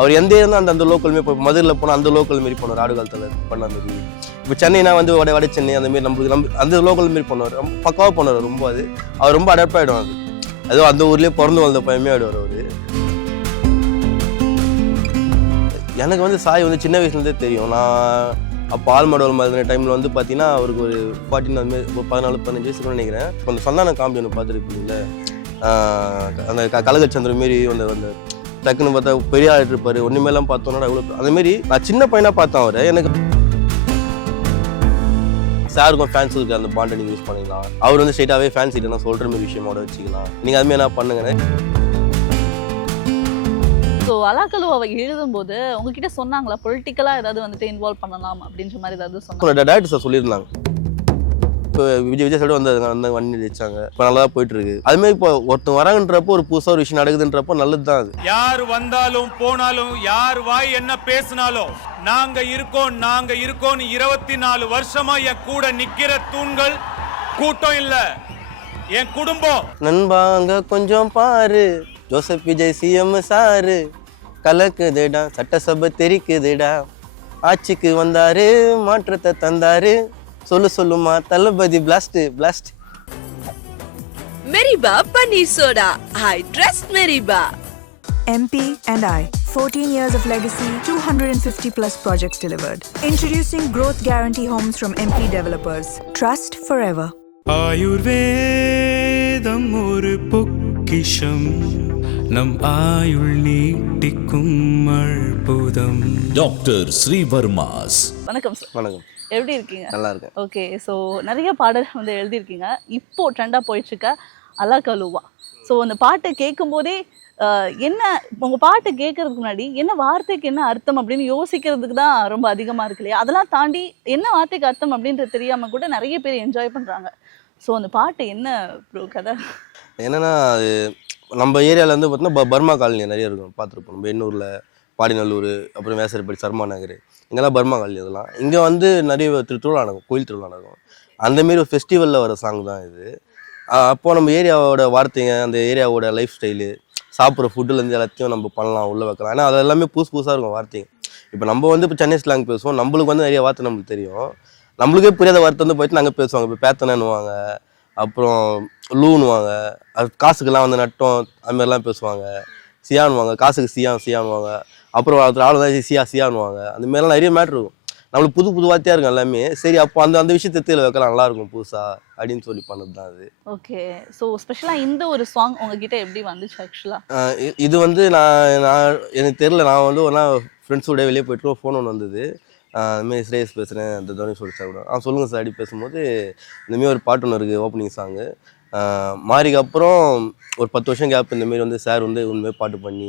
அவர் எந்த ஏரியா அந்த லோக்கல் மாரி இப்போ மதுரையில் போனால் அந்த லோக்கல் மாரி போனார், ஆடு காலத்தில் பண்ண மாரி. இப்போ சென்னைனா வந்து வட சென்னை அந்த மாரி நம்மளுக்கு அந்த லோக்கல் மாரி பண்ணுவார், ரொம்ப பக்காவாக பண்ணுவார். ரொம்ப அவர் ரொம்ப அடாப்ட் ஆகிடும். அதுவும் அந்த ஊர்லேயே பிறந்து வளர்ந்த பையமே ஆயிடுவார் அவர். எனக்கு வந்து சாய் வந்து சின்ன வயசுலேருந்தே தெரியும். நான் அப்போ ஆல்மடோல் மாதிரி டைமில் வந்து பார்த்தீங்கன்னா அவருக்கு ஒரு 14 அதுமாரி ஒரு 14-15 வயசு கூட நினைக்கிறேன். இப்போ அந்த சந்தான காமெடி ஒன்று பார்த்துருப்பீங்களே, அந்த கலகச்சந்திர மாரி அந்த டக்குன்னு பார்த்தா பெரிய ஆகிட்டு இருப்பார். ஒன்றுமேலாம் பார்த்தோன்னா அவ்வளோ அதுமாரி நான் சின்ன பையனாக பார்த்தேன் அவர். எனக்கு சாருக்கும் ஃபேன்ஸ் இருக்குது, அந்த பாண்டை நீங்கள் யூஸ் பண்ணிக்கலாம். அவர் வந்து ஸ்ட்ரைட்டாகவே ஃபேன்ஸ் கிட்ட நான் சொல்கிற மாதிரி விஷயமோட வச்சுக்கலாம். நீங்கள் அதுமாரி என்ன பண்ணுங்கன்னு. ஸோ அலாக்கலு அவ எழுதும்போது உங்ககிட்ட சொன்னாங்களா பொலிட்டிக்கலாக ஏதாவது வந்துட்டு இன்வால்வ் பண்ணலாம் அப்படின்ற மாதிரி ஏதாவது சொன்னாங்க? டேரக்டர் சார் சொல்லியிருந்தாங்க. இப்போ விஜய் சைடு வந்து அந்த வண்டி வச்சாங்க, இப்போ நல்லா தான் போயிட்டு இருக்கு. அதுமாதிரி இப்போ ஒருத்தன் வராங்கன்றப்போ ஒரு புதுசாக ஒரு விஷயம் நடக்குதுன்றப்போ நல்லது தான் அது. யார் வந்தாலும் போனாலும் யார் வாய் என்ன பேசினாலும் நாங்க இருக்கோம் 24 வருஷமா என் கூட நிக்கிற தூண்கள் கூட்டம் இல்ல, என் குடும்பம். நண்பாங்க கொஞ்சம் பாரு, ஜோசப் விஜய் சிஎம் சாரு கலக்குதுடா, சட்டசபை தெரிக்குதுடா, ஆட்சிக்கு வந்தாரு மாற்றத்தை தந்தாரு, சொல்லுமா தளபதி blast. Meriba Paneer Soda. I trust Meriba. MP and I, 14 years of legacy, 250 plus projects delivered. Introducing Growth Guarantee Homes from MP Developers. Trust forever. ஆயுர்வேதம் ஒரு பொக்கிஷம், நம் ஆயுள் நீட்டிக்கும் அற்புதம். டாக்டர் ஸ்ரீவர்மாஸ். வணக்கம் சார். வணக்கம். எப்படி இருக்கீங்க? நல்லா இருக்கேன். ஓகே, ஸோ நிறைய பாடல் வந்து எழுதியிருக்கீங்க. இப்போ ட்ரெண்டாக போயிட்டுருக்க அலாக்கலுவா. ஸோ அந்த பாட்டை கேட்கும் போதே என்ன உங்கள் பாட்டு கேட்கறதுக்கு முன்னாடி என்ன வார்த்தைக்கு என்ன அர்த்தம் அப்படின்னு யோசிக்கிறதுக்கு தான் ரொம்ப அதிகமாக இருக்கு இல்லையா? அதெல்லாம் தாண்டி என்ன வார்த்தைக்கு அர்த்தம் அப்படின்றது தெரியாமல் கூட நிறைய பேர் என்ஜாய் பண்ணுறாங்க. ஸோ அந்த பாட்டு என்ன ப்ரோ கதை? என்னன்னா அது நம்ம ஏரியாவில் வந்து பார்த்தீங்கன்னா பர்மா காலனி நிறைய இருக்கும், பார்த்துருப்போம். நம்ம எண்ணூரில் பாடிநல்லூர், அப்புறம் வேசரப்படி, சர்மா நகர், இங்கெல்லாம் பர்மா காலனி. இதெல்லாம் இங்கே வந்து நிறைய திருவிழா நடக்கும், கோயில் திருவிழா நடக்கும். அந்தமாரி ஒரு ஃபெஸ்டிவலில் வர சாங் தான் இது. அப்போது நம்ம ஏரியாவோட வார்த்தைங்க, அந்த ஏரியாவோட லைஃப் ஸ்டைலு, சாப்பிட்ற ஃபுட்டுலேருந்து எல்லாத்தையும் நம்ம பண்ணலாம், உள்ளே வைக்கலாம். ஏன்னா அது எல்லாமே புதுசாக இருக்கும் வார்த்தைங்க. இப்போ நம்ம வந்து இப்போ சென்னை ஸ்லாங் பேசுவோம், நம்மளுக்கு வந்து நிறைய வார்த்தை நம்மளுக்கு தெரியும். நம்மளுக்கே புரியாத வார்த்தை வந்து போயிட்டு நாங்கள் பேசுவாங்க. இப்போ பேத்தனன்னுவாங்க, அப்புறம் லூன்னுவாங்க, அது காசுக்கெல்லாம் வந்து நட்டோம் அதுமாதிரிலாம் பேசுவாங்க. சியானுவாங்க, காசுக்கு சியானுவாங்க. அப்புறம் ஆள் தான் சியானுவாங்க. அந்தமாரிலாம் நிறைய மேட்ரு இருக்கும். நம்மளுக்கு புது வார்த்தையாக இருக்கும் எல்லாமே. சரி, அப்போ அந்த விஷயத்தை தெரியல வைக்கலாம், நல்லாயிருக்கும் புதுசாக அப்படின்னு சொல்லி பண்ணது தான் அது. ஓகே, ஸோ ஸ்பெஷலாக இந்த ஒரு சாங் உங்ககிட்ட எப்படி வந்துச்சு ஆக்சுவலாக? இது வந்து நான் எனக்கு தெரியல. நான் வந்து ஒரு நாள் ஃப்ரெண்ட்ஸோட வெளியே போய்ட்டு ஃபோன் ஒன்று வந்தது. இதுமாரி ஸ்ரேயஸ் பேசுகிறேன், அந்த தோனி சார் கூட சொல்லுங்கள் சார் அப்படி பேசும்போது இந்தமாரி ஒரு பாட்டு ஒன்று இருக்குது, ஓப்பனிங் சாங்கு. மாரிக்கு அப்புறம் ஒரு 10 வருஷம் கேப் இந்தமாரி வந்து சார் வந்து உண்மையாக பாட்டு பண்ணி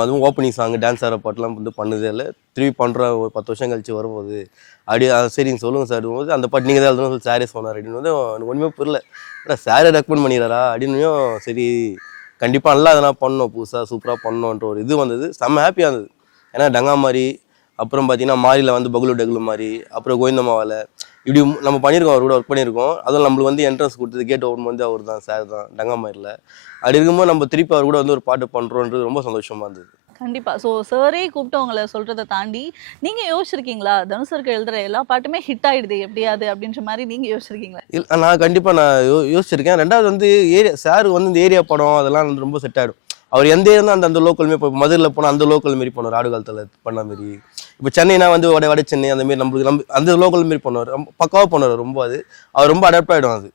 அதுவும் ஓப்பனிங் சாங்கு டான்ஸ் ஆகிற பாட்டுலாம் வந்து பண்ணதே இல்லை. திருப்பி பண்ணுறேன் ஒரு 10 வருஷம் கழிச்சு வரும்போது அப்படி சரிங்க சொல்லுங்கள் சார் போது அந்த பாட்டு நீங்கள் தான் எழுதணும் சொல்லி சாரே சொன்னார் அப்படின்னு வந்து எனக்கு ஒன்றுமே புரியல. சாரே ரெக்கமெண்ட் பண்ணிடுறாரா அப்படின்னு. சரி, கண்டிப்பாக நல்லா அதெல்லாம் பண்ணோம், புதுசாக சூப்பராக பண்ணோன்ற ஒரு இது வந்தது. செம்ம ஹாப்பியாக இருந்தது. ஏன்னா டங்கா மாதிரி, அப்புறம் பார்த்தீங்கன்னா மாரியில் வந்து பகுலு டகுலு மாதிரி, அப்புறம் கோவிந்தம்மாவில் இப்படி நம்ம பண்ணியிருக்கோம், அவர் கூட ஒர்க் பண்ணியிருக்கோம். அதுவும் நம்மளுக்கு வந்து என்ட்ரன்ஸ் கொடுத்தது கேட் ஓப்பன் வந்து அவர் தான், சார் தான், டங்காமாரியில். அப்படி இருக்கும்போது நம்ம திருப்பி அவர் கூட வந்து ஒரு பாட்டு பண்ணுறோன்றது ரொம்ப சந்தோஷமாக இருந்தது. கண்டிப்பாக. ஸோ சாரே கூப்பிட்டு உங்களை சொல்கிறத தாண்டி நீங்கள் யோசிச்சிருக்கீங்களா தனுஷருக்கு எழுதுகிற எல்லா பாட்டுமே ஹிட் ஆகிடுது எப்படியாது அப்படின்ற மாதிரி நீங்கள் யோசிச்சிருக்கீங்களா? இல்லை, நான் கண்டிப்பாக யோசிச்சிருக்கேன். ரெண்டாவது வந்து சாருக்கு வந்து இந்த ஏரியா படம் அதெல்லாம் வந்து ரொம்ப செட் ஆகிடும். அவர் எந்த ஏரியா அந்த லோக்கல் மாரி, இப்போ மதுரையில் போனால் அந்த லோக்கல் மாரி பண்ணுவார், ஆடு காலத்தில் பண்ண மாரி. இப்போ சென்னைனா வந்து வட சென்னை அந்தமாரி நம்மளுக்கு அந்த லோக்கல் மாரி பண்ணுவார், ரொம்ப பக்காவாக பண்ணுவார். ரொம்ப அவர் ரொம்ப அடாப்ட் ஆகிடும்.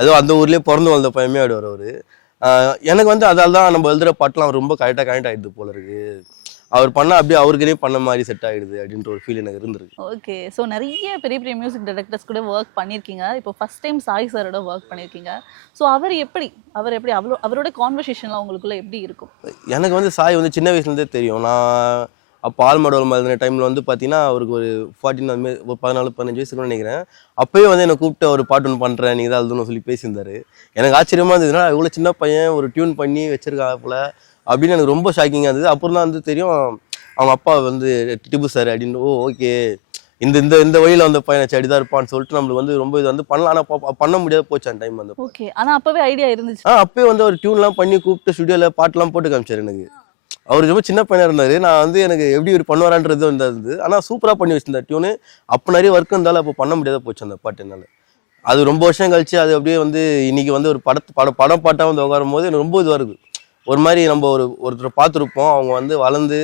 அதுவும் அந்த ஊர்லேயே பிறந்து வளர்ந்த பையமே ஆகிடுவார் அவர். எனக்கு வந்து அதால் தான் நம்ம எழுதுகிற பாட்டெலாம் அவர் ரொம்ப கரெக்டாக கனெக்ட் ஆகிடுது போல இருக்குது. அவர் பண்ணால் அப்படியே அவருக்குனே பண்ண மாதிரி செட் ஆகிடுது அப்படின்ற ஒரு ஃபீல் எனக்கு இருந்திருக்கு. ஓகே, ஸோ நிறைய பெரிய மியூசிக் டைரக்டர்ஸ் கூட ஒர்க் பண்ணியிருக்கீங்க. இப்போ ஃபர்ஸ்ட் டைம் சாய் சாரோட ஒர்க் பண்ணியிருக்கீங்க. ஸோ அவர் எப்படி அவரோட கான்வர்சேஷன்லாம் உங்களுக்குள்ள எப்படி இருக்கும்? எனக்கு வந்து சாய் வந்து சின்ன வயசுலேருந்தே தெரியும். நான் அப்போ ஆல்மடோல் மாதிரி டைமில் வந்து பார்த்தீங்கன்னா அவருக்கு ஒரு 14 அதுமாரி ஒரு 14-15 வயசுக்கு நினைக்கிறேன். அப்போயே வந்து என்னை கூப்பிட்டு ஒரு பாட்டு ஒன்று பண்ணுறேன், நீங்கள் தான் எழுதணும்னு சொல்லி பேசியிருந்தார். எனக்கு ஆச்சரியமாக இருந்ததுன்னா இவ்வளோ சின்ன பையன் ஒரு டியூன் பண்ணி வச்சிருக்காப்புல அப்படின்னு எனக்கு ரொம்ப ஷாக்கிங்காக இருந்தது. அப்புறம் தான் வந்து தெரியும் அவங்க அப்பா வந்து டிபு சார் அப்படின்னு. ஓகே, இந்த வழியில் வந்து பையனை செடிதான் இருப்பான்னு சொல்லிட்டு நம்மளுக்கு வந்து ரொம்ப இது வந்து பண்ணலாம். ஆனால் பண்ண முடியாது போச்சு அந்த டைம் வந்து. ஓகே, ஆனால் அப்போவே ஐடியா இருந்துச்சு. அப்போயே வந்து ஒரு டியூன்லாம் பண்ணி கூப்பிட்டு ஸ்டுடியோவில் பாட்டுலாம் போட்டு காமிச்சார் எனக்கு. அவர் ரொம்ப சின்ன பையனாக இருந்தார். நான் வந்து எனக்கு எப்படி ஒரு பண்ணுவாரான்றது வந்து ஆனால் சூப்பராக பண்ணி வச்சிருந்தேன் டியூனு. அப்போ நிறைய ஒர்க் இருந்தாலும் அப்போ பண்ண முடியாத போச்சு அந்த பாட்டு என்னால். அது ரொம்ப வருஷம் கழிச்சு அது அப்படியே வந்து இன்னைக்கு வந்து ஒரு படம் பாட்டாக வந்து உட்காரும் போது எனக்கு ரொம்ப இதுவாக இருக்குது. ஒரு மாதிரி நம்ம ஒருத்தரை பார்த்துருப்போம், அவங்க வந்து வளர்ந்து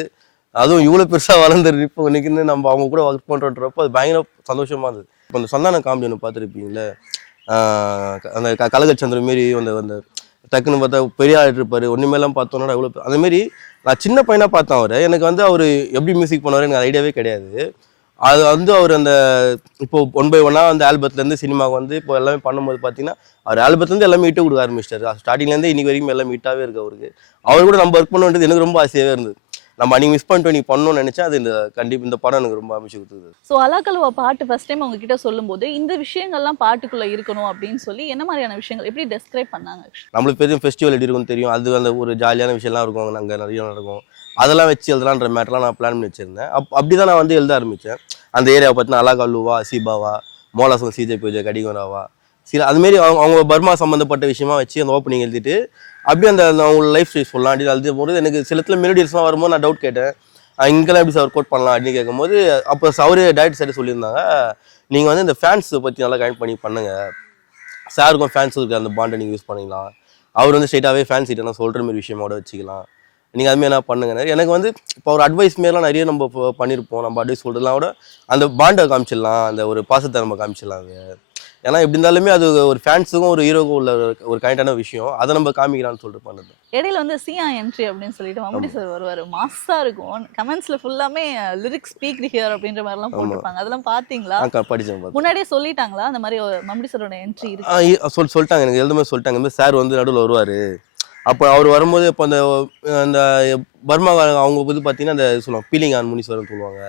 அதுவும் இவ்வளோ பெருசாக வளர்ந்துரு இப்போ இன்னைக்குன்னு நம்ம அவங்க கூட ஒர்க் பண்ணுறன்றப்போ அது பயங்கர சந்தோஷமாக இருந்தது. இப்போ அந்த சந்தான காமெடி ஒன்று பார்த்துருப்பீங்களே, அந்த கலகச்சந்திரன் மாரி அந்த டக்குன்னு பார்த்தா பெரிய ஆகிட்டு இருப்பார், ஒன்றுமேலாம் பார்த்தோன்னா எவ்வளோ அதேமாரி நான் சின்ன பையனாக பார்த்தேன் அவரை. எனக்கு வந்து அவர் எப்படி மியூசிக் பண்ணுவார் எனக்கு ஐடியாவே கிடையாது. அது வந்து அவர் அந்த இப்போ 1 by 1 அந்த ஆல்பத்துலேருந்து சினிமாவுக்கு வந்து இப்போ எல்லாமே பண்ணும்போது பார்த்தீங்கன்னா அவர் ஆல்பத்துலேருந்து எல்லாமே ஹிட்டு கொடுக்க ஆரம்பிச்சிட்டாரு. ஸ்டார்டிங்லேருந்து இன்னைக்கு வரைக்கும் எல்லாம் ஹிட்டாகவே இருக்குது அவருக்கு. அவர் கூட நம்ம ஒர்க் பண்ணுன்றது எனக்கு ரொம்ப ஆசையாகவே இருந்தது. நம்ம அன்றைக்கி மிஸ் பண்ணிட்டு நீ பண்ணணும்னு நினச்சா அது இந்த படம் எனக்கு ரொம்ப அமைச்சு கொடுத்தது. ஸோ அலாக்கலுவா பாட்டு ஃபர்ஸ்ட் டைம் உங்ககிட்ட சொல்லும்போது இந்த விஷயங்கள்லாம் பாட்டுக்குள்ளே இருக்கணும் அப்படின்னு சொல்லி என்ன மாதிரியான விஷயங்கள் எப்படி டெஸ்கிரைப் பண்ணாங்க? நம்மளுக்கு பெரிய ஃபெஸ்டிவல் எப்படி இருக்குன்னு தெரியும், அது அந்த ஒரு ஜாலியான விஷயம்லாம் இருக்கும், நாங்கள் நிறைய நடக்கும், அதெல்லாம் வச்சு எழுதலான்ற மேட்டர்லாம் நான் பிளான் பண்ணி வச்சுருந்தேன். அப்படி தான் நான் வந்து எழுத ஆரம்பித்தேன். அந்த ஏரியாவை பார்த்தீங்கன்னா அலாக்கலுவா, சீபாவா, மோலாசம், சிஜே பூஜை, கடிகோராவா, சில அதுமாரி அவங்க பர்மா சம்மந்தப்பட்ட விஷயமா வச்சு அந்த ஓப்பனிங் எழுதிட்டு அப்படியே அந்த அவங்களோட லைஃப் ஸ்டைல் சொல்லலாம் அப்படின்னு எழுதும் போது எனக்கு சிலத்துல மெலோடிஸ்லாம் வரும்போது நான் டவுட் கேட்டேன், இங்கெல்லாம் எப்படி சார் கோட் பண்ணலாம் அப்படின்னு கேட்கும்போது அப்போ அவரே டைரக்ட் சைடு சொல்லியிருந்தாங்க, நீங்கள் வந்து இந்த ஃபேன்ஸை பற்றி நல்லா கனெக்ட் பண்ணி பண்ணுங்கள், சாருக்கும் ஃபேன்ஸும் இருக்குது அந்த பாண்டை நீங்கள் யூஸ் பண்ணிக்கலாம், அவர் வந்து ஸ்ட்ரெயிட்டாகவே ஃபேன்ஸ் கிட்ட நான் சொல்கிற மாதிரி விஷயமோட வச்சுக்கலாம், நீங்கள் அதுமாரி என்ன பண்ணுங்க. எனக்கு வந்து இப்போ ஒரு அட்வைஸ் மாரிலாம் நிறைய நம்ம பண்ணியிருப்போம், நம்ம அட்வைஸ் சொல்கிறதுலாம் கூட அந்த பாண்டை காமிச்சிடலாம், அந்த ஒரு பாசத்தை நம்ம காமிச்சிடலாம். ஏன்னா எப்படி இருந்தாலுமே அது ஒரு ஃபேன்ஸுக்கும் ஒரு ஹீரோக்கும் உள்ள ஒரு கனெக்டான விஷயம், அதை நம்ம காமிக்கலாம்னு சொல்லிட்டு பண்ணது. இடையில வந்து சியா என்ட்ரி அப்படின்னு சொல்லிட்டு மம்முட்டி சார் வருவார், மாஸா இருக்கும். கமெண்ட்ஸ்ல ஃபுல்லாமே லிரிக்ஸ் ஸ்பீக் ஹியர் அப்படின்ற மாதிரிலாம் போட்டிருப்பாங்க, அதெல்லாம் பார்த்தீங்களா? படித்தேன். முன்னாடியே சொல்லிட்டாங்களா அந்த மாதிரி மம்முட்டி சாரோட என்ட்ரி இருக்கு? சொல்லிட்டாங்க, எனக்கு எழுதுமே சொல்லிட்டாங்க, இந்த சார் வந்து நடுவில் வருவார். அப்போ அவர் வரும்போது இப்போ அந்த பர்மா அவங்க வந்து பார்த்தீங்கன்னா அந்த சொல்லுவாங்க பீலிங் ஆன் முனீஸ்வரன் சொல்லுவாங்க,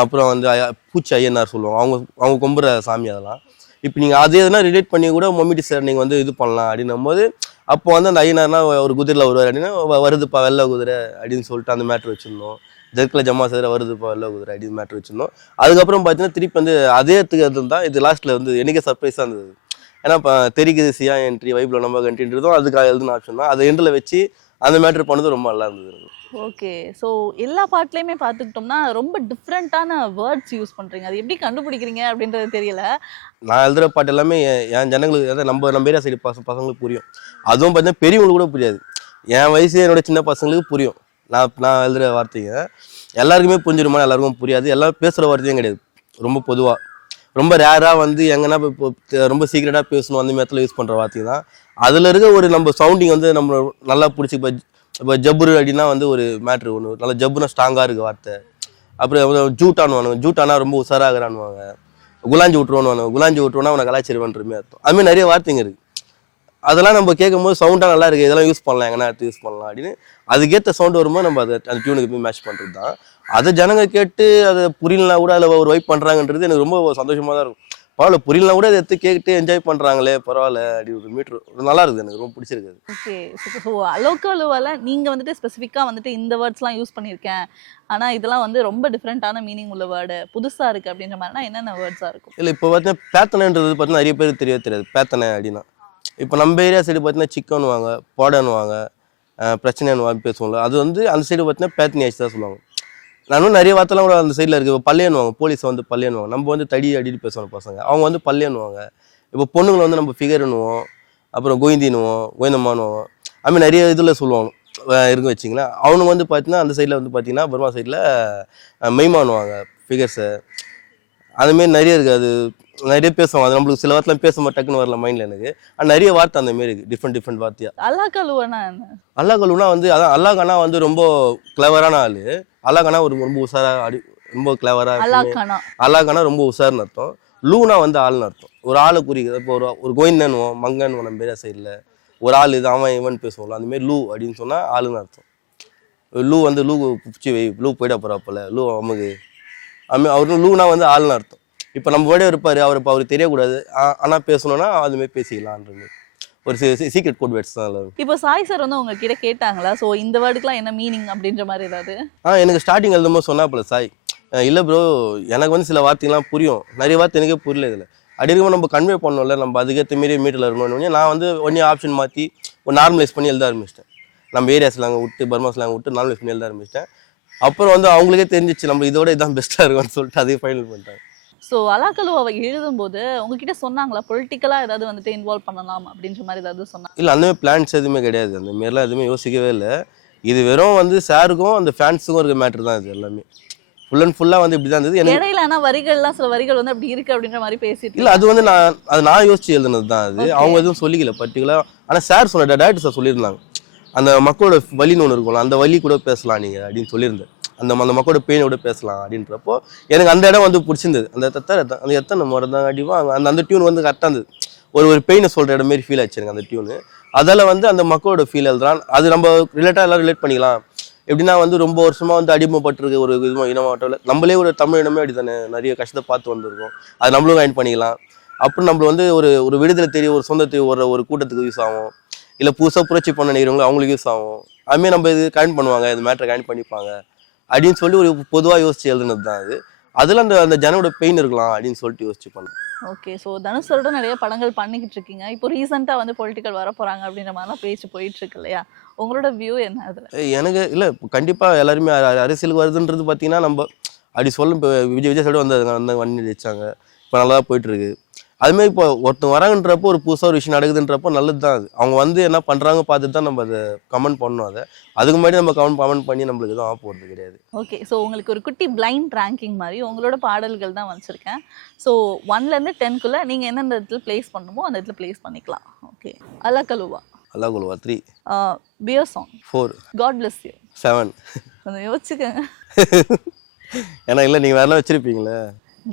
அப்புறம் வந்து பூச்சி ஐயனார் சொல்லுவாங்க, அவங்க கும்புற சாமி. அதெல்லாம் இப்போ நீங்கள் அதே எதுனா ரிலேட் பண்ணி கூட மம்முட்டி சார் நீங்கள் வந்து இது பண்ணலாம் அப்படின்னும் போது அப்போ வந்து அந்த ஐயனார்னா ஒரு குதிரையில் வருவார் அப்படின்னா வருதுப்பா வெள்ளை குதிரை அப்படின்னு சொல்லிட்டு அந்த மேட்ரு வச்சுருந்தோம். ஜெர்க்கில் ஜம்மா சார் வருதுப்பா வெள்ளை குதிரை அப்படின்னு மேட்ரு வச்சுருந்தோம். அதுக்கப்புறம் பார்த்தீங்கன்னா திருப்பி வந்து அதே எடுத்துக்கிறது தான் இது லாஸ்ட்டில் வந்து எனக்கே சர்ப்ரைஸாக இருந்தது. ஏன்னா இப்போ தெரிக்குது சியா என்ட்ரி வைப்பில் நம்ம என்ட்ரின்றதும் அதுக்காக எழுதுன ஆப்ஷன் தான், அதை எண்டில் வச்சு அந்த மேட்ரு பண்ணது ரொம்ப நல்லா இருந்தது. ஓகே, ஸோ எல்லா பாட்டுலையுமே பார்த்துக்கிட்டோம்னா ரொம்ப டிஃப்ரெண்ட்டான வேர்ட்ஸ் யூஸ் பண்ணுறீங்க, அது எப்படி கண்டுபிடிக்கிறீங்க அப்படின்றது தெரியல. நான் எழுதுகிற பாட்டு எல்லாமே என் ஜனங்களுக்கு அதாவது நம்ம ஏரியா சைடு பசங்களுக்கு புரியும், அதுவும் பார்த்தீங்கன்னா பெரியவங்களுக்கு கூட புரியாது, என் வயசு என்னோட சின்ன பசங்களுக்கு புரியும். நான் எழுதுகிற வார்த்தைங்க எல்லாருக்குமே புரிஞ்சிருமா, எல்லாருக்கும் புரியாது, எல்லாம் பேசுகிற வார்த்தையும் கிடையாது, ரொம்ப பொதுவாக ரொம்ப ரேராக வந்து எங்கன்னா இப்போ ரொம்ப சீக்கிரட்டாக பேசணும் அந்த மாதிரி யூஸ் பண்ணுற வார்த்தை தான். அதில் இருக்க ஒரு நம்ம சவுண்டிங் வந்து நம்ம நல்லா பிடிச்சி இப்போ ஜப்புரு அப்படின்னா வந்து ஒரு மேட்ரு ஒன்று நல்லா ஜப்புனா ஸ்ட்ராங்காக இருக்குது வார்த்தை. அப்புறம் ஜூட்டானுவானுங்க, ஜூட்டானா ரொம்ப உஷாராகிறானுவாங்க, குலாஞ்சி விட்டுருவானுவாங்க, குலாஞ்சி விட்டுருவோன்னா அவனை கலாச்சிருவான்றமே அர்த்தம். அதுமாதிரி நிறைய வார்த்தைங்க இருக்குது, அதெல்லாம் நம்ம கேட்கும் போது சவுண்டாக நல்லா இருக்குது, இதெல்லாம் யூஸ் பண்ணலாம், எங்கன்னா எடுத்து யூஸ் பண்ணலாம் அப்படின்னு அதுக்கேற்ற சவுண்டு வரும்போது நம்ம அதை அந்த டியூனுக்கு போய் மேட்ச் பண்ணுறது தான். அதை ஜனங்க கேட்டு அதை புரியலனா கூட அதில் ஒரு வைப் பண்ணுறாங்கன்றது எனக்கு ரொம்ப சந்தோஷமாக தான் இருக்கும். பரவாயில்ல புரியலனா கூட அதை எடுத்து கேட்டு என்ஜாய் பண்ணுறாங்களே பரவாயில்ல அப்படி ஒரு மீட்ரு நல்லா இருக்குது, எனக்கு ரொம்ப பிடிச்சிருக்குது. ஓகே, ஸோ அலோக்கலுவால நீங்கள் வந்துட்டு ஸ்பெசிஃபிக்காக வந்துட்டு இந்த வேர்ட்ஸ்லாம் யூஸ் பண்ணியிருக்கேன், ஆனால் இதெல்லாம் வந்து ரொம்ப டிஃப்ரெண்ட்டான மீனிங் உள்ள வேர்டு புதுசாக இருக்குது அப்படின்ற மாதிரினா என்னென்ன வேர்ட்ஸாக இருக்கும்? இல்லை இப்போ பார்த்தீங்கன்னா பேத்தனைன்றது பார்த்தீங்கன்னா நிறைய பேருக்கு தெரியாது பேத்தனை அப்படின்னா. இப்போ நம்ம ஏரியா சைடு பார்த்தீங்கன்னா சிக்கன்னுவாங்க, போடன்னுவாங்க, பிரச்சனைன்னு பேசுவோம்ல, அது வந்து அந்த சைடு பார்த்தீங்கன்னா பேத்தனி ஆச்சு தான் சொல்லுவாங்க. நானும் நிறைய வார்த்தைலாம் கூட அந்த சைடில் இருக்குது. இப்போ பல்லேன்னுவாங்க, போலீஸை வந்து பல்லேன்னுவாங்க, நம்ம வந்து தடி அடிட்டு பேசுவாங்க பசங்க, அவங்க வந்து பல்லேன்னுவாங்க. இப்போ பொண்ணுங்களை வந்து நம்ம ஃபிகர்னுவோம், அப்புறம் கோயிந்தின்னுவோம், கோயந்தம்மானுவோம், அதுமாதிரி நிறைய இதில் சொல்லுவாங்க இருக்கு வச்சிங்களேன். அவனுங்க வந்து பார்த்தீங்கன்னா அந்த சைடில் வந்து பார்த்தீங்கன்னா பர்மா சைடில் மெய்மானுவாங்க ஃபிகர்ஸை, அதுமாரி நிறைய இருக்குது. அது நிறைய பேசுவாங்க, அது நம்மளுக்கு சில வார்த்தைலாம் பேச டக்குன்னு வரல மைண்டில் எனக்கு, ஆனால் நிறைய வார்த்தை அந்த மாரி இருக்குது, டிஃப்ரெண்ட் வார்த்தையாக. அல்லாக்கலுவனா என்ன? அல்லாக்கலுனா வந்து அதான் அல்லாக்கானா வந்து ரொம்ப கிளவரான ஆள், அல்லாக்கானா ஒரு ரொம்ப உஷாராக ரொம்ப கிளவராக, அல்லாக்கானா ரொம்ப உஷாருன்னு அர்த்தம், லூனா வந்து ஆள்னு அர்த்தம், ஒரு ஆளை குறிக்கிறது. இப்போ ஒரு கோயிந்தன்னுவோம், மங்கன்னுவோம் நம்ம பேரா சைடில், ஒரு ஆள் இது அவன் இவன் பேசுவோம்ல அதுமாரி லூ அப்படின்னு சொன்னால் ஆளுன்னு அர்த்தம். லூ வந்து லூ பிடிச்சி வை, லூ போயிட போகிறாப்பல, லூ அமுகு அவரு லூனா வந்து ஆள்னு அர்த்தம். இப்போ நம்ம கூட இருப்பார், அவருக்கு தெரியக்கூடாது, ஆனால் பேசணும்னா அதுமாரி பேசிக்கலான்றது ஒரு சீக்ரெட் கோட் வேர்ட்ஸ் தான். இப்போ சாய் சார் வந்து உங்ககிட்ட கேட்டாங்களா, ஸோ இந்த வேர்டுக்குலாம் என்ன மீனிங் அப்படின்ற மாதிரி ஏதாவது? எனக்கு ஸ்டார்டிங் எழுதும்போது சொன்னாப்புல சாய், இல்லை ப்ரோ எனக்கு வந்து சில வார்த்தைகள்லாம் புரியும், நிறைய வார்த்தை எனக்கே புரியல, இதில் அப்படி இருக்கும்போது நம்ம கன்வே பண்ணோம்ல, நம்ம அதுக்கேற்ற மாரி மீட்டில் இருக்கணும்னு நான் வந்து ஒன்றே ஆப்ஷன் மாற்றி ஒரு நார்மலைஸ் பண்ணி எழுத ஆரம்பிச்சிட்டேன். நம்ம ஏரியா ஸ்லாங் விட்டு பர்மா ஸ்லாங் விட்டு நார்மல் பண்ணி எழுத ஆரம்பிச்சிட்டேன். அப்புறம் வந்து அவங்களுக்கே தெரிஞ்சிச்சு நம்ம இதோட இதான் பெஸ்ட்டாக இருக்கும்னு சொல்லிட்டு அதையும் ஃபைனல் பண்ணிட்டாங்க. ஸோ அலாக்கலுவாவை எழுதும்போது உங்ககிட்ட சொன்னாங்களா பொலிட்டிக்கலாக ஏதாவது வந்துட்டு இன்வால்வ் பண்ணலாம் அப்படின்ற மாதிரி ஏதாவது சொன்னாங்க? இல்லை அந்த மாதிரி பிளான்ஸ் எதுவுமே கிடையாது, அந்த மாரிலாம் எதுவுமே யோசிக்கவே இல்லை. இது வெறும் வந்து சாருக்கும் அந்த ஃபேன்ஸுக்கும் இருக்க மேட்ரு தான் இது எல்லாமே. ஃபுல் அண்ட் ஃபுல்லாக வந்து இப்படி தான் இருந்தது எனக்கு. இடையில ஆனால் வரிகள்லாம் சில வரிகள் வந்து அப்படி இருக்கு அப்படின்ற மாதிரி பேசிட்டு இல்லை அது வந்து நான் யோசிச்சு எழுதுனது தான் அது. அவங்க எதுவும் சொல்லிக்கல பர்டிகுலராக. ஆனால் சார் சொன்ன டேரக்டர் சார் சொல்லியிருந்தாங்க அந்த மக்களோட வலின்னு ஒன்று இருக்கும்ல, அந்த வலி கூட பேசலாம் நீங்கள் அப்படின்னு சொல்லியிருந்தேன். அந்த மக்களோட பெயினோட பேசலாம் அப்படின்றப்போ எனக்கு அந்த இடம் வந்து பிடிச்சிருந்தது. அந்த எத்தனை முறை தான் அடிவா அந்த டியூன் வந்து கரெக்டாக இருந்தது. ஒரு பெயினை சொல்கிற இடம் மாரி ஃபீல் ஆச்சு எனக்கு அந்த டியூனு. அதில் வந்து அந்த மக்களோட ஃபீல் எழுதுறான், அது நம்ம எல்லாரும் ரிலேட் பண்ணிக்கலாம். எப்படின்னா வந்து ரொம்ப வருஷமாக வந்து அடிமைப்பட்டிருக்கு ஒரு இனமாவட்டம், நம்மளே ஒரு தமிழ் இனமே அப்படி தானே நிறைய கஷ்டத்தை பார்த்து வந்திருக்கோம், அது நம்மளும் கைன் பண்ணிக்கலாம். அப்புறம் நம்ம வந்து ஒரு விடுதலை தேடி ஒரு சொந்தத்தை ஒரு கூட்டத்துக்கு யூஸ் ஆகும், இல்லை புதுசாக புரட்சி பண்ண நினைக்கிறவங்க அவங்களுக்கு யூஸ் ஆகும். அதுமாரி நம்ம இது கைன் பண்ணுவாங்க, இந்த மேட்டரை கைன் பண்ணிப்பாங்க அப்படின்னு சொல்லி ஒரு பொதுவாக யோசிச்சு எழுதுனது தான் அது. அதில் அந்த ஜனோட பெயின் இருக்கலாம் அப்படின்னு சொல்லிட்டு யோசிச்சு பண்ணேன். ஓகே, ஸோ தனுஷோட நிறைய படங்கள் பண்ணிக்கிட்டு இருக்கீங்க. இப்போ ரீசெண்டாக வந்து பொலிட்டிக்கல் வர போகிறாங்க அப்படின்ற மாதிரிலாம் பேச்சு போயிட்டு இருக்கு இல்லையா? உங்களோட வியூ என்ன அதில்? எனக்கு இல்லை கண்டிப்பாக எல்லாருமே அரசியலுக்கு வருதுன்றது பார்த்தீங்கன்னா நம்ம அப்படி சொல்ல. இப்போ விஜய் சைடு வந்து வண்டி வச்சாங்க, இப்போ நல்லா தான் போயிட்டுருக்கு. அதுமாதிரி இப்போ ஒருத்தவங்க வராங்கன்றப்போ ஒரு புதுசாக ஒரு விஷயம் நடக்குதுன்றப்போ நல்லது தான் அது. அவங்க வந்து என்ன பண்ணுறாங்க பார்த்துட்டு தான் நம்ம அதை கமெண்ட் பண்ணணும். அதுக்கு முன்னாடி நம்ம கமெண்ட் பண்ணி நம்மளுக்கு எதுவும் ஆக போகிறது கிடையாது. ஓகே, ஸோ உங்களுக்கு ஒரு குட்டி பிளைண்ட் ரேங்கிங் மாதிரி உங்களோட பாடல்கள் தான் வச்சுருக்கேன். ஸோ 1லேருந்து 10க்குள்ளே நீங்கள் எந்தெந்த இடத்துல பிளேஸ் பண்ணணுமோ அந்த இடத்துல பிளேஸ் பண்ணிக்கலாம். Okay, அலாக்கலுவா 3, pier song 4, God bless you 7. கொஞ்சம் யோசிச்சுக்கோங்க. ஏன்னா இல்லை நீங்கள் வேறலாம் வச்சுருப்பீங்களே.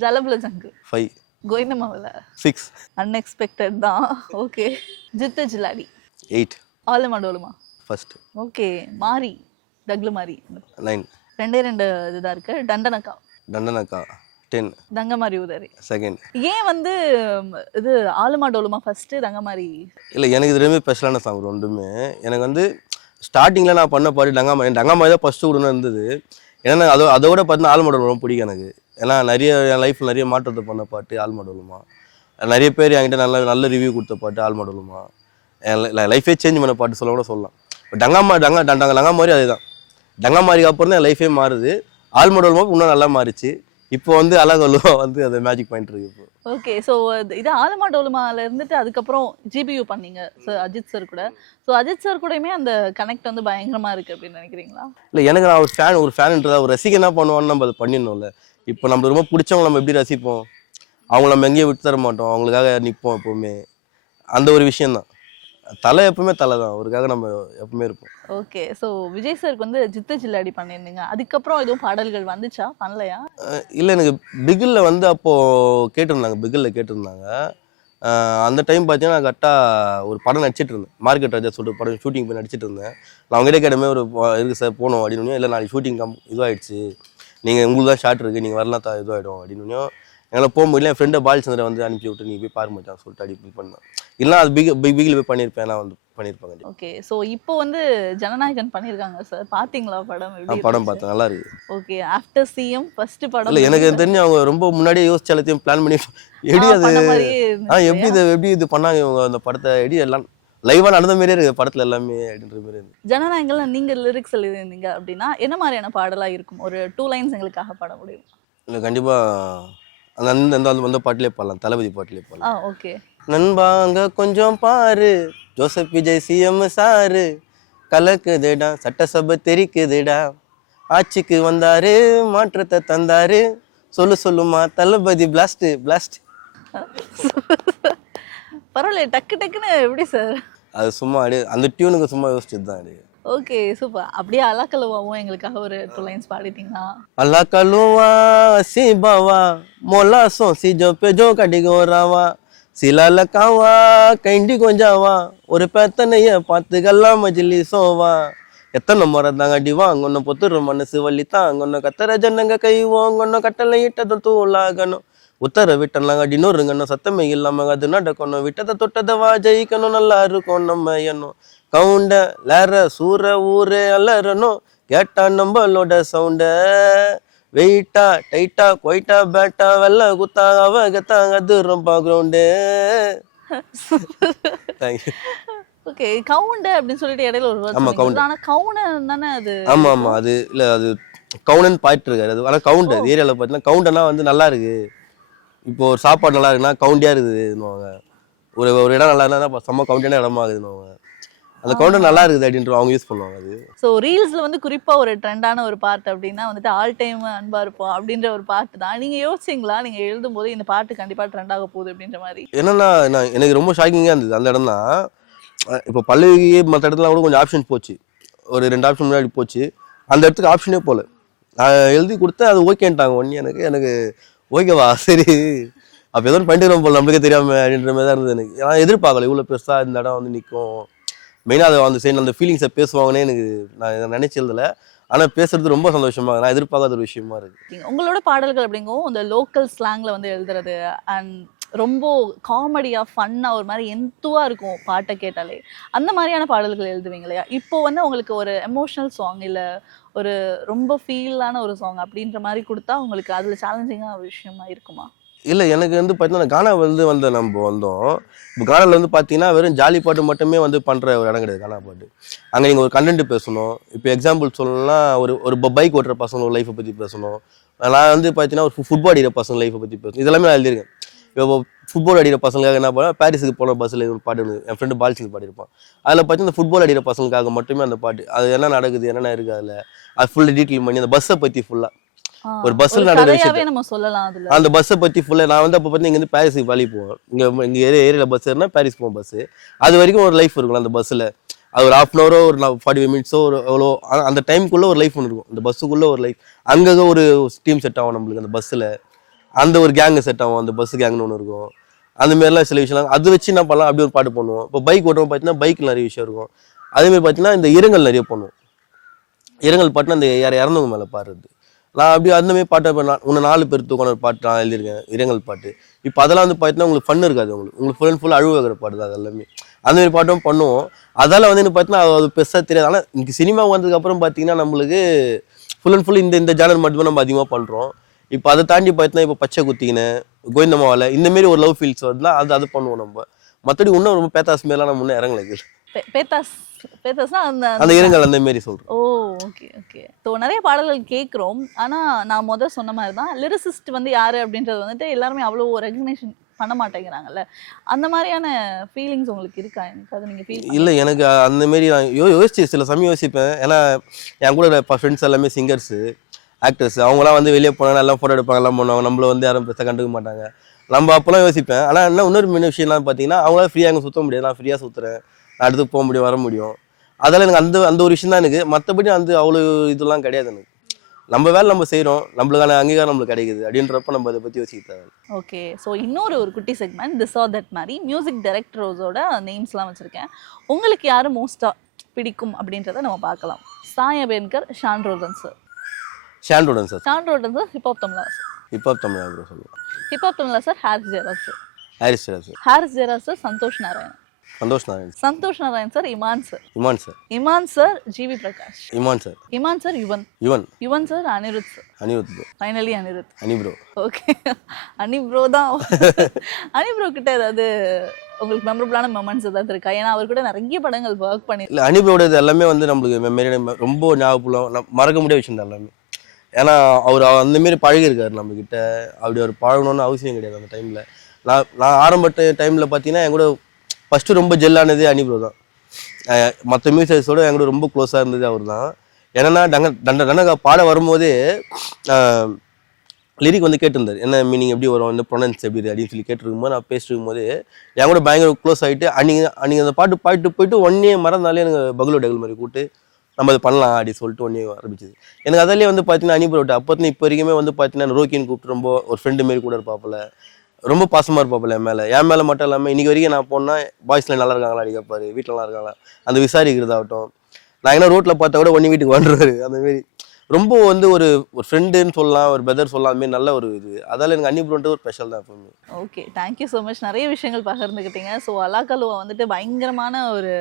ஜலபுல ஜங்கு 5, கோயிந்தமாவில் 6, அன்எக்ஸ்பெக்டட் தான். Okay, Jitu ஜிலாடி 8, Aaluma Doluma first. Okay, மாரி டக்லு மாரி 9, 2 இதுதான் இருக்கு. டண்டனக்கா 10, தங்கமாரி உதரி செகண்ட். ஏன் வந்து இது ஆலுமா டோலுமா ஃபர்ஸ்ட், தங்கமாரி? இல்லை எனக்கு இது ரெண்டுமே ஸ்பெஷலான சாங் ரெண்டுமே. எனக்கு வந்து ஸ்டார்டிங்கில் நான் பண்ண பாட்டு டங்காமாரி தான் ஃபஸ்ட்டு விடணும் இருந்தது. ஏன்னா அதோட பார்த்தீங்கன்னா ஆல்மாடோல் ரொம்ப பிடிக்கும் எனக்கு. ஏன்னா என் லைஃப்பில் நிறைய மாற்றத்தை பண்ண பாட்டு ஆல்மாடோலுமா. நிறைய பேர் என்கிட்ட நல்ல ரிவ்யூ கொடுத்த பாட்டு ஆல்மாடோலுமா. என் லைஃபே சேஞ்ச் பண்ண பாட்டு சொல்ல கூட சொல்லலாம். இப்போ டங்காமாரி அதே தான். டங்காமாரிக்கு அப்புறம் தான் என் லைஃபே மாறுது. ஆல்மாடோலுமா இன்னும் நல்லா மாறிச்சு. இப்போ வந்து அலாக்கலுவா வந்து அதை மேஜிக் பாயிண்ட் இருக்கு இப்போ. ஓகே, ஸோ இது ஆலுமா டோலுமால இருந்துட்டு அதுக்கப்புறம் ஜிபியூ பண்ணீங்க சார் அஜித் சார் கூட. ஸோ அஜித் சார் கூடயுமே அந்த கனெக்ட் வந்து பயங்கரமா இருக்கு அப்படின்னு நினைக்கிறீங்களா? இல்லை எனக்கு நான் ஒரு ஃபேன்ன்றதா ஒரு ரசிகை என்ன பண்ணுவான்னு நம்ம அதை பண்ணிடணும்ல. இப்போ நம்மளுக்கு ரொம்ப பிடிச்சவங்க நம்ம எப்படி ரசிப்போம், அவங்கள நம்ம எங்கேயும் விட்டு தர மாட்டோம், அவங்களுக்காக நிற்போம் எப்போவுமே. அந்த ஒரு விஷயந்தான். தலை எப்பவுமே தலை தான், அவருக்காக நம்ம எப்பவுமே இருப்போம். ஓகே, ஸோ விஜய் சாருக்கு வந்து ஜித்து ஜில்லாடி பண்ணியிருந்தீங்க, அதுக்கப்புறம் எதுவும் பாடல்கள் வந்துச்சா, பண்ணலையா? இல்லை எனக்கு பிகிலில் வந்து அப்போது கேட்டிருந்தாங்க. அந்த டைம் பார்த்தீங்கன்னா நான் கரெக்டாக ஒரு படம் நடிச்சிட்டு இருந்தேன், மார்க்கெட் ராஜா சொல்லிட்டு படம் ஷூட்டிங் போய் நடிச்சிட்டு இருந்தேன். நான் அவங்ககிட்ட கேட்டமே இருக்குது சார் போகணும் அப்படின்னு. இல்லை நாளைக்கு ஷூட்டிங் இதுவாகிடுச்சு, நீங்கள் உங்களுக்கு தான் ஷார்ட் இருக்குது, நீங்கள் வரலாம் இதுவாகிடும் அப்படின்னு. என்னால் போக முடியல. என் ஃப்ரெண்டை பாலச்சந்திரன் வந்து அனுப்பி விட்டு நீ போய் பாருமாச்சான் சொல்லிட்டு அப்படி பண்ணேன். இல்லைனா அது பிகில் போய் பண்ணியிருப்பேன், நான் வந்து பண்ணியிருப்பாங்க. ஓகே, ஸோ இப்போ வந்து ஜனநாயகன் பண்ணியிருக்காங்க சார், பார்த்தீங்களா படம்? படம் பார்த்தேன், நல்லா இருக்கு. ஓகே, ஆஃப்டர் சிஎம் ஃபர்ஸ்ட் படம். இல்லை எனக்கு தெரிஞ்சு அவங்க ரொம்ப முன்னாடியே யோசிச்சு எல்லாத்தையும் பிளான் பண்ணி எப்படி அது எப்படி இது பண்ணாங்க இவங்க அந்த படத்தை. எப்படி எல்லாம் லைவாக நடந்த மாதிரியே இருக்கு படத்தில் எல்லாமே அப்படின்ற மாதிரி இருக்கு. ஜனநாயகன்ல நீங்கள் லிரிக்ஸ் எழுதிருந்தீங்க அப்படின்னா என்ன மாதிரியான பாடலாக இருக்கும்? ஒரு 2 லைன்ஸ் எங்களுக்காக பாட முடியும்? இல்லை கண்டிப்பாக அந்த பாட்டிலே பாடலாம், தளபதி பாட்டிலே பாடலாம். ஓகே. நண்பாங்க கொஞ்சம் பாரு, ஜோசப் விஜய் சிஎம் சாரு கலக்குதுடா, சட்டசபை தெரிக்குதுடா, ஆட்சிக்கு வந்தாரு மாற்றத்தை தந்தாரு, சொல்லுமா தளபதி பிளாஸ்ட் பிளாஸ்ட். பரவாயில்ல, டக்குன்னு எப்படி சார்? அது சும்மா அப்படியே அந்த டியூனுக்கு சும்மா யோசிச்சது தான் அது. Okay, super. அப்படியே அலாக்கலுவாவும் எங்களுக்காக ஒரு 2 லைன்ஸ் பாடிட்டீங்கன்னா? அலாக்கலுவா சிபாவா மோலாசோ சிஜோ பெஜோ கடிகோராவா சிலால காவா கைண்டி கொஞ்சாவா ஒரு பேத்தனைய பார்த்துக்கலாம் மஜிலி சோவா எத்தனை முறை தாங்க அடிவா அங்கொன்ன பொத்துற மனசு வள்ளித்தான் அங்கொன்ன கத்தர ஜன்னங்க கைவோம் அங்கொன்ன கட்டளை இட்டதும் தூளாகணும் உத்தர விட்டலாம் அடினோருங்கன்னு சத்தமே இல்லாம அது நடக்கணும் விட்டதை தொட்டதவா ஜெயிக்கணும் நல்லா இருக்கும் நம்ம எண்ணும் கவுண்ட லேற சூற ஊரே அலறணும் கேட்டா நம்மளோட சவுண்ட வெயிட்டா டைட்டா கொயிட்டா பேட்டா வெள்ள குத்தா அவகத்தாங்க அது ரொம்ப கிரவுண்டு. ஓகே, கவுண்ட் அப்படின்னு சொல்லிட்டு இடையில ஒரு வேர்ட் ஆமா, சொன்னீங்க. கவுண்ட். ஆனா கவுண்ட் தானே அது. ஆமா அது இல்ல, அது கவுனன் பாயிட்டு இருக்காரு அது. ஆனா கவுண்ட் அது ஏரியாவில் பார்த்தீங்கன்னா கவுண்டனா வந்து நல்லா இருக்கு. இப்போ ஒரு சாப்பாடு நல்லா இருக்குன்னா கவுண்டியா இருக்குதுன்னுவாங்க. ஒரு இடம் நல்லா இருந்தா செம்ம கவுண்டியான இடமா இருக்குதுன்னுவாங்க. அந்த கவுண்டர் நல்லா இருக்குது அப்படின்ற அவங்க யூஸ் பண்ணுவாங்க அது. ஸோ ரீல்ஸ்ல வந்து குறிப்பா ஒரு ட்ரெண்டான ஒரு பாட்டு அப்படின்னா வந்துட்டு ஆல் டைம் அன்பா இருப்போம் அப்படின்ற ஒரு பாட்டு தான். நீங்க யோசிச்சிங்களா நீங்க எழுதும் போது இந்த பாட்டு கண்டிப்பா ட்ரெண்ட் ஆக போகுது அப்படின்ற மாதிரி? என்னன்னா எனக்கு ரொம்ப ஷாக்கிங்காக இருந்தது அந்த இடம் தான். இப்போ பல்லவி மற்ற இடத்துல கூட கொஞ்சம் ஆப்ஷன் போச்சு, ஒரு 2 ஆப்ஷன் முன்னாடி போச்சு. அந்த இடத்துக்கு ஆப்ஷனே போல. நான் எழுதி கொடுத்தேன், அது ஓகேன்ட்டாங்க ஒன்னே. எனக்கு ஓகேவா சரி, அப்போ ஏதோ பண்ணிட்டு போல நம்மளுக்கே தெரியாம அப்படின்ற மாதிரி தான் இருந்தது எனக்கு. நான் எதிர்பார்க்கல இவ்வளோ பெருசாக இந்த இடம் வந்து நிற்கும். மெயினாக அதை அந்த சைடு அந்த ஃபீலிங்ஸை பேசுவாங்கன்னே எனக்கு நான் நினைச்சதில்ல. ஆனால் பேசுறது ரொம்ப சந்தோஷமாக, நான் எதிர்பார்க்காத ஒரு விஷயமா இருக்கு. உங்களோட பாடல்கள் அப்படிங்கவும் இந்த லோக்கல் ஸ்லாங்ல வந்து எழுதுறது அண்ட் ரொம்ப காமெடியா ஃபன்னா ஒரு மாதிரி எந்துவா இருக்கும் பாட்டை கேட்டாலே. அந்த மாதிரியான பாடல்கள் எழுதுவீங்க இல்லையா? இப்போ வந்து உங்களுக்கு ஒரு எமோஷனல் சாங் இல்ல ஒரு ரொம்ப ஃபீலான ஒரு சாங் அப்படின்ற மாதிரி கொடுத்தா உங்களுக்கு அதுல சேலஞ்சிங்கான ஒரு விஷயமா இருக்குமா? இல்லை, எனக்கு வந்து பார்த்தீங்கன்னா கானா வந்து நம்ம வந்தோம். இப்போ கானாவில் வந்து பார்த்தீங்கன்னா வெறும் ஜாலி பாட்டு மட்டுமே வந்து பண்ணுற ஒரு இடம் கிடையாது கானா பாட்டு. அங்கே நீங்கள் ஒரு கண்டென்ட் பேசணும். இப்போ எக்ஸாம்பிள் சொல்லணும்னா ஒரு பைக் ஓட்டுற பசங்க லைஃப்பை பற்றி பேசணும். நான் வந்து பார்த்தீங்கன்னா ஒரு ஃபுட்பால் அடிக்கிற பசங்க லைஃப்பை பற்றி பேசணும். இதெல்லாமே நான் எழுதியிருக்கேன். இப்போ ஃபுட்பால் அடிக்கிற பசங்களுக்காக என்ன பண்ணேன், பாரிஸுக்கு போன பஸ்ஸில் ஒரு பாட்டு இருந்தது, என் ஃப்ரெண்டு பால்சிங் பாடியிருப்பான். அதில் பார்த்தீங்கன்னா இந்த ஃபுட்பால் அடிக்கிற பசங்களுக்காக மட்டுமே அந்த பாட்டு, அது என்ன நடக்குது என்னென்ன இருக்குது அதில் அது ஃபுல்லாக டீட்டெயில் பண்ணி அந்த பஸ்ஸை பற்றி ஃபுல்லாக ஒரு பஸ்ஸில் நடக்கிற விஷயத்தை நம்ம சொல்லலாம் அதுல. அந்த பஸ்ஸை பற்றி ஃபுல்லாக நான் வந்து அப்போ பார்த்தீங்கன்னா இங்கேருந்து பாரிஸுக்கு வேலைக்கு போவேன். இங்கே ஏரியாவில் பஸ் ஏறினா பாரிஸ் போவோம் பஸ்ஸு. அது வரைக்கும் ஒரு லைஃப் இருக்கும் அந்த பஸ்ஸில். அது ஒரு 1/2 hour ஒரு 45 minutes ஒரு எவ்வளோ அந்த டைமுக்குள்ளே ஒரு லைஃப் ஒன்று இருக்கும். அந்த பஸ்ஸுக்குள்ளே ஒரு லைஃப், அங்கங்கே ஒரு டீம் செட் ஆகும் நம்மளுக்கு அந்த பஸ்ஸில். அந்த ஒரு கேங்கு செட் ஆகும், அந்த பஸ் கேங்னு ஒன்று இருக்கும். அந்த மாதிரிலாம் சில விஷயம் அது வச்சு என்ன பண்ணலாம், அப்படி ஒரு பாட்டு பண்ணுவோம். இப்போ பைக் ஓட்டுறோம் பார்த்தீங்கன்னா பைக்கில் நிறைய விஷயம் இருக்கும். அதேமாதிரி பார்த்தீங்கன்னா இந்த இரங்கல் நிறைய பண்ணுவோம். இரங்கல் பாட்டுனா அந்த இறந்தவங்க மேலே பாடுறது. நான் அப்படி அந்தமாதிரி பாட்டை இப்போ நான் 4 பேர் தூக்கான ஒரு பாட்டு நான் எழுதியிருக்கேன், இரங்கல் பாட்டு. இப்போ அதெல்லாம் வந்து பார்த்தீங்கன்னா உங்களுக்கு ஃபன் இருக்காது, உங்களுக்கு ஃபுல் அண்ட் ஃபுல் அழுவ வைக்கிற பாட்டு தான் அது எல்லாமே. அந்தமாதிரி பாட்டும் பண்ணுவோம். அதால் வந்து என்ன பார்த்தீங்கன்னா அது பெருசாக தெரியாது. ஆனால் இங்கே சினிமா வந்ததுக்கப்புறம் பார்த்தீங்கன்னா நம்மளுக்கு ஃபுல் அண்ட் ஃபுல் இந்த ஜானர் மட்டுமே நம்ம அதிகமாக பண்ணுறோம். இப்போ அதை தாண்டி பார்த்தீங்கன்னா இப்போ பச்சை குத்திக்கினு கோவிந்தமாவால் இந்தமாரி ஒரு லவ் ஃபீல்ஸ் வருதுன்னா அது பண்ணுவோம் நம்ம. மற்றபடி இன்னும் ரொம்ப பேத்தாஸ் மாரிலாம் நம்ம இன்னும் இறங்கல. பேத்தாஸ்னா அந்த இரங்கல் அந்த மாரி சொல்கிறோம். ஓ ஓகே ஓகே. ஸோ நிறைய பாடல்கள் கேட்குறோம். ஆனால் நான் சொன்ன மாதிரி தான் லிரிசிஸ்ட் வந்து யார் அப்படின்றது வந்துட்டு எல்லாருமே அவ்வளோ ரெகக்னேஷன் பண்ண மாட்டேங்கிறாங்கல்ல. அந்த மாதிரியான ஃபீலிங்ஸ் உங்களுக்கு இருக்கா? எனக்கு அது நீங்கள் ஃபீல் இல்லை, எனக்கு அந்தமாரி நான் யோசிச்சு சில சமயம் யோசிப்பேன். ஏன்னா என் கூட ஃப்ரெண்ட்ஸ் எல்லாமே சிங்கர்ஸு ஆக்டர்ஸ், அவங்களாம் வந்து வெளியே போனாங்க, எல்லாம் ஃபோட்டோ எடுப்பாங்க, எல்லாம் பண்ணுவாங்க. நம்மள வந்து யாரும் பெருசாக கண்டுக்க மாட்டாங்க. நம்ம அப்போலாம் யோசிப்பேன். ஆனால் இன்னொரு மெயின் விஷயம்லாம் பார்த்தீங்கன்னா அவங்களால ஃப்ரீயாக அங்கே சுற்ற முடியாது, நான் ஃப்ரீயாக சுற்றுறேன், நான் அடுத்து போக முடியும் வர முடியும். அதெல்லாம் எனக்கு அந்த ஒரு விஷயம் தான் எனக்கு. மற்றபடி அவ்வளோ இதெல்லாம் கிடையாது எனக்கு. நம்ம வேலை நம்ம செய்கிறோம், நம்மளுக்கான அங்கீகாரம் நம்மளுக்கு கிடைக்குது அப்படின்றப்ப நம்ம அதை பற்றி யோசிக்க தேவை. ஓகே. ஸோ ஒரு குட்டி செக்மெண்ட் திஸ் ஆர் தட் மாதிரி மியூசிக் டைரக்டர்ஸோட நேம்ஸ்லாம் வச்சுருக்கேன். உங்களுக்கு யார் மோஸ்ட்டாக பிடிக்கும் அப்படின்றத நம்ம பார்க்கலாம். Sai அபேன்கர், Shawn ரோடன் sir. Shawn ரோடன் sir. Shawn ரோடன் sir. Hip hop தமிழா சார். ஹிப்ஹாப் தமிழா ப்ரோ சொல்லுவோம். ஹிப்ஹாப் தமிழா sir. Harris Jayaraj sir. Harris Jayaraj sir. Harris Jayaraj sir. Santhosh Narayanan. Santhosh Narayan. Santhosh Narayan sir. Imman sir. Imman sir. Imman sir. GV Prakash. Imman sir. Imman sir. Yuvan sir. Anirudh sir. Anirudh bro. Finally Anirudh. அனி ப்ரோ. ஓகே. அனி ப்ரோ தான். அனி ப்ரோ கிட்ட ஏதாவது உங்களுக்கு மெமரபிளான மொமெண்ட்ஸ் ஏதாவது இருக்கா? ஏன்னா அவர் கூட நிறைய படங்கள் ஒர்க் பண்ணி. இல்லை, அனி ப்ரோட எல்லாமே வந்து நம்மளுக்கு மெமரி ரொம்ப ஞாபகம், மறக்க முடியாத விஷயம் தான் எல்லாமே. ஏன்னா அவர் அந்தமாரி பழகிருக்காரு நம்மக்கிட்ட. அப்படி அவர் பழகணுன்னு அவசியம் கிடையாது அந்த டைமில். நான் ஆரம்ப டைமில் பார்த்தீங்கன்னா என் கூட ஃபஸ்ட்டு ரொம்ப ஜெல்லானதே அனி ப்ரோ தான். மற்ற மியூசிக்ஸோட என் கூட ரொம்ப க்ளோஸாக இருந்தது அவர் தான். என்னென்னா டனகா பாட வரும்போதே லிரிக் வந்து கேட்டிருந்தார், என்ன மீனிங் எப்படி வரும், இந்த ப்ரொனன்ஸ் எப்படி அப்படின்னு சொல்லி கேட்டிருக்கும்போது நான் பேசிட்டு இருக்கும்போது என் கூட பயங்கர க்ளோஸ் ஆகிட்டு அன்றைக்கி அந்த பாட்டு பாடிட்டு போயிட்டு 1 year மறந்தாலே எனக்கு பகுலோ டெகல் மாதிரி கூப்பிட்டு நம்ம அது பண்ணலாம் அப்படின்னு சொல்லிட்டு 1 year ஆரம்பிச்சிது. எனக்கு அதிலே வந்து பார்த்தீங்கன்னா அனி ப்ரோட்ட அப்போத்துலேருந்து இப்போ வரைக்குமே வந்து பார்த்தீங்கன்னா ரோக்கின்னு கூப்பிட்டு ரொம்ப ஒரு ஃப்ரெண்டு மாரி கூட இருப்பாப்புல, ரொம்ப பாசமாக இருப்பாப்புல என் மேலே மட்டும் இல்லாமல். இன்றைக்கி வரைக்கும் நான் போனால் பாய்ஸ்லாம் நல்லா இருக்காங்களா அப்படி கேட்பாரு, வீட்டிலலாம் இருக்காங்களா அந்த விசாரிக்கிறதாகட்டும். நான் என்ன ரோட்டில் பார்த்தா கூட 1 வீட்டுக்கு வந்துடுவார். அந்தமாரி ரொம்ப வந்து ஒரு ஃப்ரெண்டுன்னு சொல்லலாம், ஒரு பிரதர் சொல்லலாம், அதுமாரி நல்ல ஒரு இது. அதால் எனக்கு அனி ப்ரோன்றது ஒரு ஸ்பெஷல் தான் எப்பவுமே. Okay, thank you so much. நிறைய விஷயங்கள் பகிர்ந்துக்கிட்டீங்க. ஸோ அலாக்கலுவா வந்துட்டு பயங்கரமான ஒரு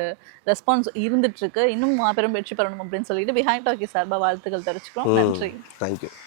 ரெஸ்பான்ஸ் இருந்துட்டு இருக்கு. இன்னும் மாபெரும் வெற்றி பெறணும் அப்படின்னு சொல்லிட்டு பிஹைண்ட் டாக்கி சார்பாக வாழ்த்துக்கள் தெரிவிச்சுக்கிறோம். நன்றி. தேங்க்யூ.